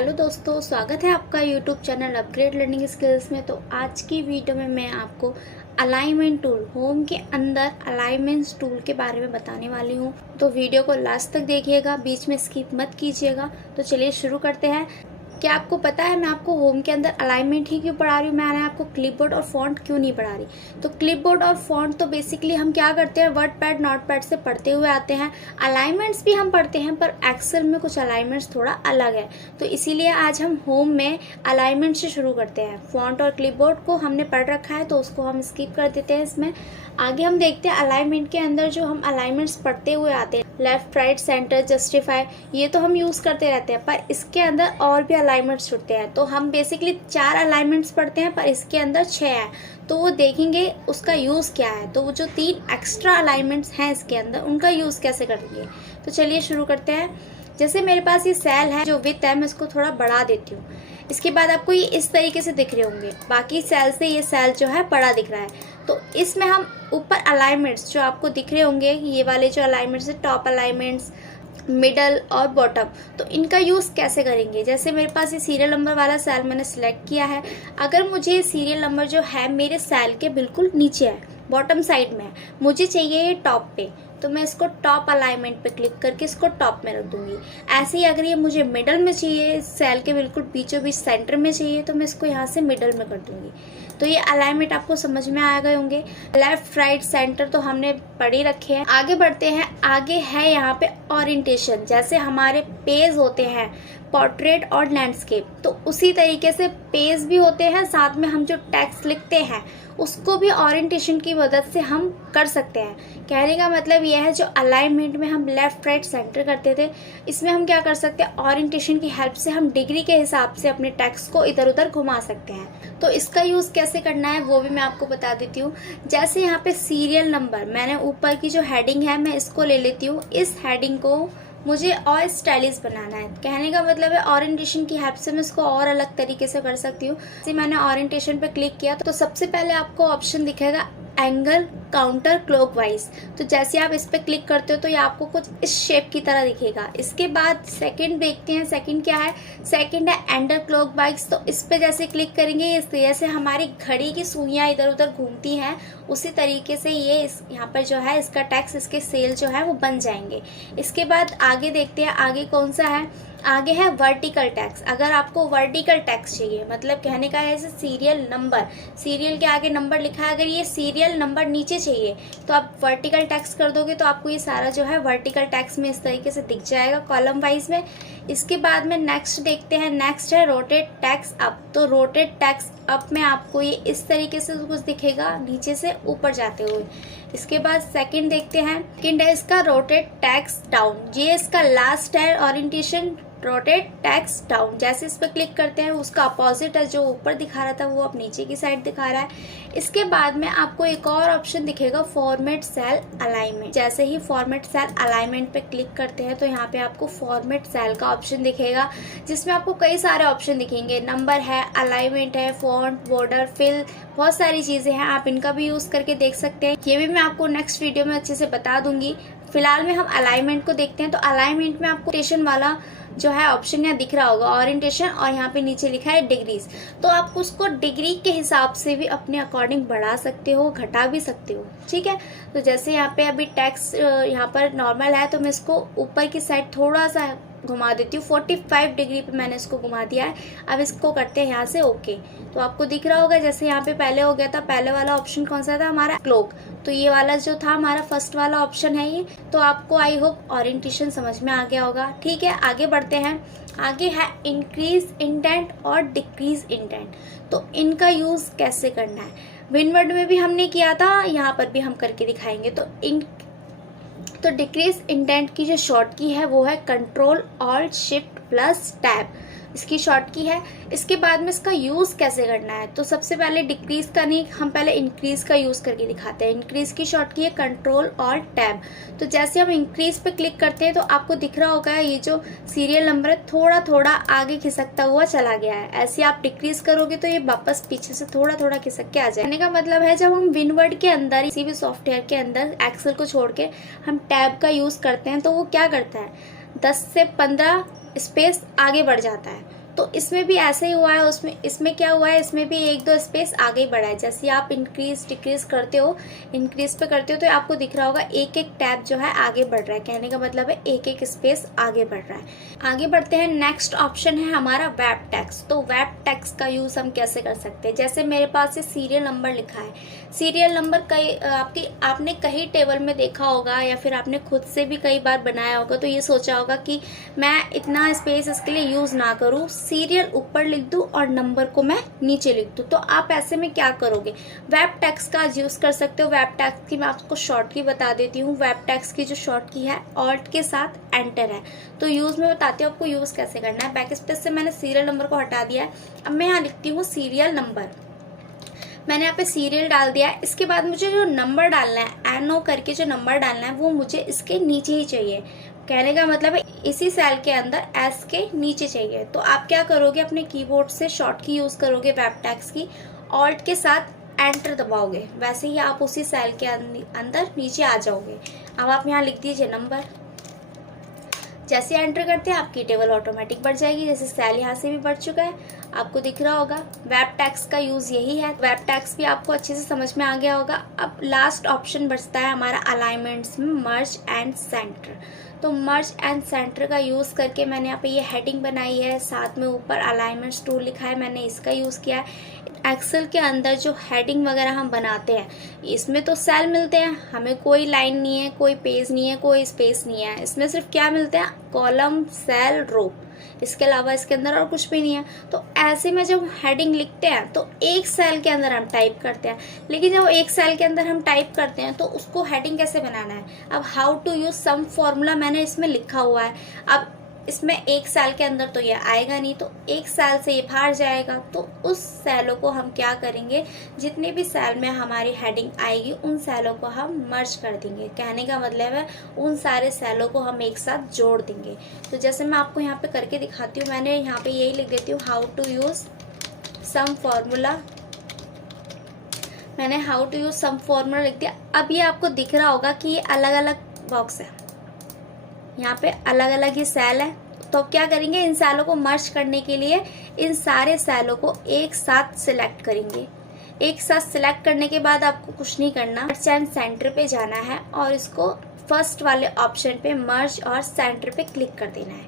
Hello दोस्तों, स्वागत है आपका YouTube channel upgrade learning skills में। तो आज की वीडियो में मैं आपको अलाइनमेंट टूल, होम के अंदर अलाइनमेंट टूल के बारे में बताने वाली हूँ। तो वीडियो को लास्ट तक देखिएगा, बीच में स्किप मत कीजिएगा। तो चलिए शुरू करते हैं। क्या आपको पता है मैं आपको होम के अंदर अलाइनमेंट ही क्यों पढ़ा रही हूँ? मैंने आपको क्लिपबोर्ड और फॉन्ट क्यों नहीं पढ़ा रही? तो क्लिपबोर्ड और फॉन्ट तो बेसिकली हम क्या करते हैं, वर्ड पैड नोट पैड से पढ़ते हुए आते हैं। अलाइनमेंट्स भी हम पढ़ते हैं, पर एक्सेल में कुछ अलाइनमेंट्स थोड़ा अलग है। तो इसीलिए आज हम होम में अलाइनमेंट से शुरू करते हैं। फॉन्ट और क्लिपबोर्ड को हमने पढ़ रखा है, तो उसको हम स्किप कर देते हैं। इसमें आगे हम देखते हैं अलाइनमेंट के अंदर जो हम अलाइनमेंट्स पढ़ते हुए आते हैं, लेफ्ट राइट सेंटर जस्टिफाई, ये तो हम यूज़ करते रहते हैं। पर इसके अंदर और भी अलाइनमेंट्स छुटते हैं। तो हम बेसिकली 4 अलाइनमेंट्स पढ़ते हैं, पर इसके अंदर 6 है। तो वो देखेंगे उसका यूज़ क्या है। तो वो जो 3 एक्स्ट्रा अलाइनमेंट्स हैं इसके अंदर, उनका यूज़ कैसे करेंगे। तो चलिए शुरू करते हैं। जैसे मेरे पास ये सेल है, जो विथ है, मैं इसको थोड़ा बढ़ा देती हूँ। इसके बाद आपको ये इस तरीके से दिख रहे होंगे। बाकी सेल से ये सेल जो है बड़ा दिख रहा है। तो इसमें हम ऊपर अलाइनमेंट्स जो आपको दिख रहे होंगे, ये वाले जो अलाइनमेंट्स है, टॉप अलाइनमेंट्स, मिडल और बॉटम, तो इनका यूज़ कैसे करेंगे। जैसे मेरे पास ये सीरियल नंबर वाला सेल मैंने सिलेक्ट किया है। अगर मुझे सीरियल नंबर जो है मेरे सेल के बिल्कुल नीचे है, बॉटम साइड में है, मुझे चाहिए ये टॉप पे, तो मैं इसको टॉप अलाइनमेंट पे क्लिक करके इसको टॉप में रख दूंगी। ऐसे ही अगर ये मुझे मिडल में चाहिए, सेल के बिल्कुल बीचों बीच सेंटर में चाहिए, तो मैं इसको यहाँ से मिडल में कर दूंगी। तो ये अलाइनमेंट आपको समझ में आ गए होंगे। लेफ्ट राइट सेंटर तो हमने पढ़ ही रखे हैं। आगे बढ़ते हैं। आगे है यहाँ पे ओरिएंटेशन। जैसे हमारे पेज होते हैं पोर्ट्रेट और लैंडस्केप, तो उसी तरीके से पेज भी होते हैं। साथ में हम जो टेक्स्ट लिखते हैं उसको भी ओरिएंटेशन की मदद से हम कर सकते हैं। कहने का मतलब यह है, जो अलाइनमेंट में हम लेफ्ट राइट सेंटर करते थे, इसमें हम क्या कर सकते हैं, ओरिएंटेशन की हेल्प से हम डिग्री के हिसाब से अपने टेक्स्ट को इधर उधर घुमा सकते हैं। तो इसका यूज़ कैसे करना है वो भी मैं आपको बता देती हूँ। जैसे यहाँ पे सीरियल नंबर, मैंने ऊपर की जो हेडिंग है मैं इसको ले लेती हूँ। इस हेडिंग को मुझे और स्टाइलिश बनाना है। कहने का मतलब है ओरिएंटेशन की हेल्प से मैं इसको और अलग तरीके से कर सकती हूँ। जैसे मैंने ओरिएंटेशन पे क्लिक किया, तो सबसे पहले आपको ऑप्शन दिखेगा एंगल काउंटर क्लॉकवाइज। तो जैसे आप इस पे क्लिक करते हो तो ये आपको कुछ इस शेप की तरह दिखेगा। इसके बाद सेकंड देखते हैं। सेकंड क्या है? सेकंड है एंडर क्लॉकवाइज। तो इस पे जैसे क्लिक करेंगे, इस जैसे हमारी घड़ी की सुइयां इधर उधर घूमती हैं, उसी तरीके से ये यहाँ पर जो है इसका टेक्स्ट, इसके सेल जो है वो बन जाएंगे। इसके बाद आगे देखते हैं। आगे कौन सा है? आगे है वर्टिकल टेक्स्ट। अगर आपको वर्टिकल टेक्स्ट चाहिए, मतलब कहने का है जैसे सीरियल नंबर, सीरियल के आगे नंबर लिखा है, अगर ये सीरियल नंबर नीचे चाहिए तो आप वर्टिकल टेक्स्ट कर दोगे, तो आपको ये सारा जो है वर्टिकल टेक्स्ट में इस तरीके से दिख जाएगा कॉलम वाइज में। इसके बाद में नेक्स्ट देखते हैं। नेक्स्ट है रोटेट टेक्स्ट अप। तो रोटेट टेक्स्ट अप में आपको ये इस तरीके से कुछ दिखेगा, नीचे से ऊपर जाते हुए। इसके बाद सेकंड देखते हैं। सेकंड है इसका रोटेट टेक्स्ट डाउन। ये इसका लास्ट है ओरिएंटेशन, रोटेट टेक्स्ट डाउन। जैसे इस पर क्लिक करते हैं, उसका अपोजिट है, जो ऊपर दिखा रहा था वो अब नीचे की साइड दिखा रहा है। इसके बाद में आपको एक और ऑप्शन दिखेगा, फॉर्मेट सेल अलाइनमेंट। जैसे ही फॉर्मेट सेल अलाइनमेंट पे क्लिक करते हैं तो यहाँ पे आपको फॉर्मेट सेल का ऑप्शन दिखेगा, जिसमें आपको कई सारे ऑप्शन दिखेंगे। नंबर है, अलाइनमेंट है, फॉन्ट, बॉर्डर, फिल, बहुत सारी चीज़ें हैं। आप इनका भी यूज़ करके देख सकते हैं। ये भी मैं आपको नेक्स्ट वीडियो में अच्छे से बता दूंगी। फिलहाल में हम अलाइनमेंट को देखते हैं। तो अलाइनमेंट में आपको ओरिएंटेशन वाला जो है ऑप्शन यहाँ दिख रहा होगा, ओरिएंटेशन, और यहाँ पे नीचे लिखा है डिग्रीज। तो आप उसको डिग्री के हिसाब से भी अपने अकॉर्डिंग बढ़ा सकते हो, घटा भी सकते हो। ठीक है। तो जैसे यहाँ पे अभी टेक्स्ट यहाँ पर नॉर्मल है, तो मैं इसको ऊपर की साइड थोड़ा सा घुमा देती हूँ। 45 डिग्री पे मैंने इसको घुमा दिया है। अब इसको करते हैं यहाँ से ओके। तो आपको दिख रहा होगा, जैसे यहाँ पे पहले हो गया था। पहले वाला ऑप्शन कौन सा था हमारा? क्लोक। तो ये वाला जो था हमारा फर्स्ट वाला ऑप्शन है ये। तो आपको आई होप ओरिएंटेशन समझ में आ गया होगा। ठीक है, आगे बढ़ते हैं। आगे है इंक्रीज इंडेंट और डिक्रीज इंडेंट। तो इनका यूज कैसे करना है? विनवर्ड में भी हमने किया था, यहाँ पर भी हम करके दिखाएंगे। तो डिक्रीज इंडेंट की जो शॉर्ट की है वो है control alt shift plus tab, इसकी शॉर्ट की है। इसके बाद में इसका यूज़ कैसे करना है? तो सबसे पहले डिक्रीज का नहीं, हम पहले इंक्रीज का यूज़ करके दिखाते हैं। इंक्रीज की शॉर्ट की है कंट्रोल ऑल्ट टैब। तो जैसे हम इंक्रीज पे क्लिक करते हैं तो आपको दिख रहा होगा ये जो सीरियल नंबर है थोड़ा थोड़ा आगे खिसकता हुआ चला गया है। ऐसे आप डिक्रीज करोगे तो ये वापस पीछे से थोड़ा थोड़ा खिसक के आ जाए। कहने का मतलब है, जब हम विनवर्ड के अंदर, किसी भी सॉफ्टवेयर के अंदर एक्सेल को छोड़ के हम टैब का यूज़ करते हैं, तो वो क्या करता है, 10 से 15 स्पेस आगे बढ़ जाता है। तो इसमें भी ऐसे ही हुआ है। इसमें क्या हुआ है, इसमें भी 1-2 स्पेस आगे बढ़ा है। जैसे आप इंक्रीज डिक्रीज करते हो, इंक्रीज पे करते हो तो आपको दिख रहा होगा एक एक टैब जो है आगे बढ़ रहा है। कहने का मतलब है एक एक स्पेस आगे बढ़ रहा है। आगे बढ़ते हैं, नेक्स्ट ऑप्शन है हमारा वेब टेक्स्ट। तो वेब टेक्स्ट का यूज हम कैसे कर सकते हैं, जैसे मेरे पास ये सीरियल नंबर लिखा है। सीरियल नंबर कई आपने कहीं टेबल में देखा होगा या फिर आपने खुद से भी कई बार बनाया होगा, तो ये सोचा होगा कि मैं इतना स्पेस इसके लिए यूज ना करूँ, सीरियल ऊपर लिख दूँ और नंबर को मैं नीचे लिख दूँ। तो आप ऐसे में क्या करोगे, वेब टेक्स्ट का यूज कर सकते हो। वेब टेक्स्ट की मैं आपको शॉर्ट की बता देती हूँ। वेब टेक्स्ट की जो शॉर्ट की है ऑल्ट के साथ एंटर है। तो यूज में बताती हूँ आपको यूज कैसे करना है। बैक स्पेस से मैंने सीरियल नंबर को हटा दिया है। अब मैं यहाँ लिखती हूँ सीरियल नंबर, मैंने यहाँ पे सीरियल डाल दिया है। इसके बाद मुझे जो नंबर डालना है, NO करके जो नंबर डालना है वो मुझे इसके नीचे ही चाहिए। कहने का मतलब है इसी सेल के अंदर S के नीचे चाहिए। तो आप क्या करोगे, अपने कीबोर्ड से शॉर्ट की यूज करोगे वेब टेक्स्ट की, ऑल्ट के साथ एंटर दबाओगे, वैसे ही आप उसी सेल के अंदर नीचे आ जाओगे। अब आप यहाँ लिख दीजिए नंबर। जैसे एंटर करते हैं आपकी टेबल ऑटोमेटिक बढ़ जाएगी। जैसे सेल यहाँ से भी बढ़ चुका है, आपको दिख रहा होगा। वेब टेक्स्ट का यूज यही है। वेब टेक्स्ट भी आपको अच्छे से समझ में आ गया होगा। अब लास्ट ऑप्शन बचता है हमारा अलाइनमेंट्स में मर्ज एंड सेंटर। तो मर्ज एंड सेंटर का यूज करके मैंने यहाँ पे ये हेडिंग बनाई है, साथ में ऊपर अलाइनमेंट्स टूल लिखा है, मैंने इसका यूज किया है। एक्सेल के अंदर जो हेडिंग वगैरह हम बनाते हैं, इसमें तो सेल मिलते हैं, हमें कोई लाइन नहीं है, कोई पेज नहीं है, कोई स्पेस नहीं है। इसमें सिर्फ क्या मिलते हैं, कॉलम, सेल, रो, इसके अलावा इसके अंदर और कुछ भी नहीं है। तो ऐसे में जब हेडिंग लिखते हैं तो एक सेल के अंदर हम टाइप करते हैं, लेकिन जब एक सेल के अंदर हम टाइप करते हैं तो उसको हेडिंग कैसे बनाना है। अब how to use some formula मैंने इसमें लिखा हुआ है। अब इसमें एक सेल के अंदर तो ये आएगा नहीं, तो एक सेल से ये बाहर जाएगा। तो उस सेलों को हम क्या करेंगे, जितने भी सेल में हमारी हेडिंग आएगी उन सेलों को हम मर्ज कर देंगे। कहने का मतलब है उन सारे सेलों को हम एक साथ जोड़ देंगे। तो जैसे मैं आपको यहाँ पे करके दिखाती हूँ, मैंने यहाँ पे यही लिख देती हूँ, how to use some formula. मैंने how to use some formula लिख दिया। अब ये आपको दिख रहा होगा कि ये अलग अलग बॉक्स है, यहाँ पे अलग अलग ही सेल है। तो अब क्या करेंगे, इन सेलों को मर्ज करने के लिए इन सारे सेलों को एक साथ सिलेक्ट करेंगे। एक साथ सिलेक्ट करने के बाद आपको कुछ नहीं करना, मर्ज एंड सेंटर पे जाना है और इसको फर्स्ट वाले ऑप्शन पे मर्ज और सेंटर पे क्लिक कर देना है।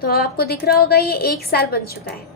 तो आपको दिख रहा होगा ये एक सेल बन चुका है।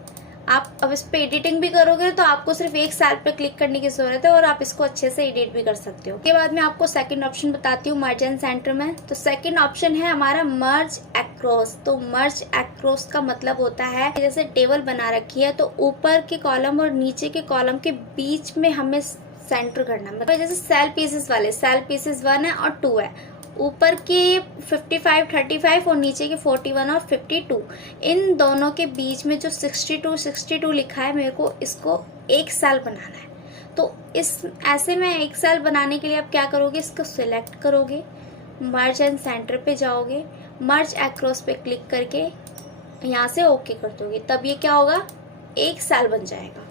आप अब इस पे एडिटिंग भी करोगे तो आपको सिर्फ एक सेल पे क्लिक करने की जरूरत है और आप इसको अच्छे से एडिट भी कर सकते हो। उसके बाद मैं आपको सेकंड ऑप्शन बताती हूँ मर्ज एंड सेंटर में। तो सेकंड ऑप्शन है हमारा मर्ज अक्रॉस। तो मर्ज अक्रॉस का मतलब होता है जैसे टेबल बना रखी है तो ऊपर के कॉलम और नीचे के कॉलम के बीच में हमें सेंटर करना है। मतलब जैसे सेल पीसेस वाले, सेल पीसेस 1 है और 2 है, ऊपर के 55, 35 और नीचे के 41 और 52, इन दोनों के बीच में जो 62 लिखा है, मेरे को इसको एक सेल बनाना है। तो इस ऐसे में एक सेल बनाने के लिए आप क्या करोगे, इसको सिलेक्ट करोगे, मर्ज एंड सेंटर पे जाओगे, मर्ज अक्रॉस पे क्लिक करके यहाँ से ओके कर दोगे, तब ये क्या होगा, एक सेल बन जाएगा।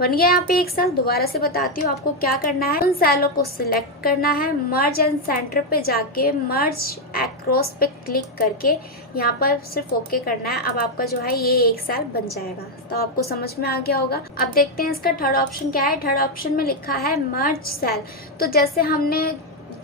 बन गया यहाँ पे एक सेल। दोबारा से बताती हूँ आपको क्या करना है, उन सेलों को सिलेक्ट करना है, मर्ज एंड सेंटर पे जाके मर्ज अक्रॉस पे क्लिक करके यहाँ पर सिर्फ ओके करना है। अब आपका जो है ये एक सेल बन जाएगा। तो आपको समझ में आ गया होगा। अब देखते हैं इसका थर्ड ऑप्शन क्या है। थर्ड ऑप्शन में लिखा है मर्ज सेल। तो जैसे हमने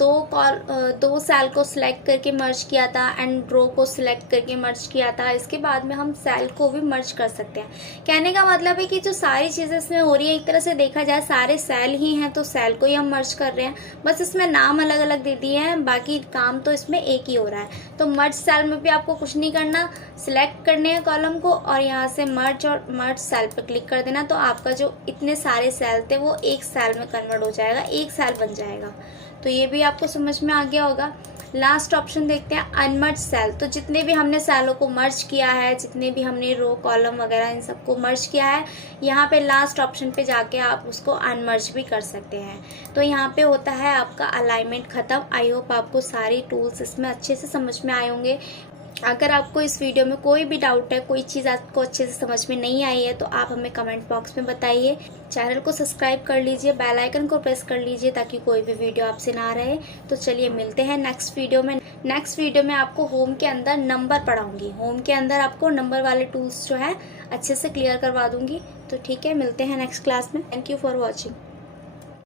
दो सेल को सिलेक्ट करके मर्ज किया था एंड रो को सिलेक्ट करके मर्ज किया था, इसके बाद में हम सेल को भी मर्ज कर सकते हैं। कहने का मतलब है कि जो सारी चीज़ें इसमें हो रही है, एक तरह से देखा जाए सारे सेल ही हैं, तो सेल को ही हम मर्ज कर रहे हैं, बस इसमें नाम अलग अलग दे दिए हैं, बाकी काम तो इसमें एक ही हो रहा है। तो मर्ज सेल में भी आपको कुछ नहीं करना, सिलेक्ट करने हैं कॉलम को और यहाँ से मर्ज और मर्ज सेल पर क्लिक कर देना। तो आपका जो इतने सारे सेल थे वो एक सेल में कन्वर्ट हो जाएगा, एक सेल बन जाएगा। तो ये भी आपको समझ में आ गया होगा। लास्ट ऑप्शन देखते हैं अनमर्ज सेल। तो जितने भी हमने सेलों को मर्ज किया है, जितने भी हमने रो कॉलम वगैरह इन सबको मर्ज किया है, यहाँ पे लास्ट ऑप्शन पे जाके आप उसको अनमर्ज भी कर सकते हैं। तो यहाँ पे होता है आपका अलाइनमेंट ख़त्म। आई होप आपको सारी टूल्स इसमें अच्छे से समझ में आए होंगे। अगर आपको इस वीडियो में कोई भी डाउट है, कोई चीज़ आपको अच्छे से समझ में नहीं आई है, तो आप हमें कमेंट बॉक्स में बताइए। चैनल को सब्सक्राइब कर लीजिए, बेल आइकन को प्रेस कर लीजिए ताकि कोई भी वीडियो आपसे ना रहे। तो चलिए मिलते हैं नेक्स्ट वीडियो में। नेक्स्ट वीडियो में आपको होम के अंदर नंबर पढ़ाऊंगी। होम के अंदर आपको नंबर वाले टूल्स जो है अच्छे से क्लियर करवा दूंगी। तो ठीक है, मिलते हैं नेक्स्ट क्लास में। Thank you for watching.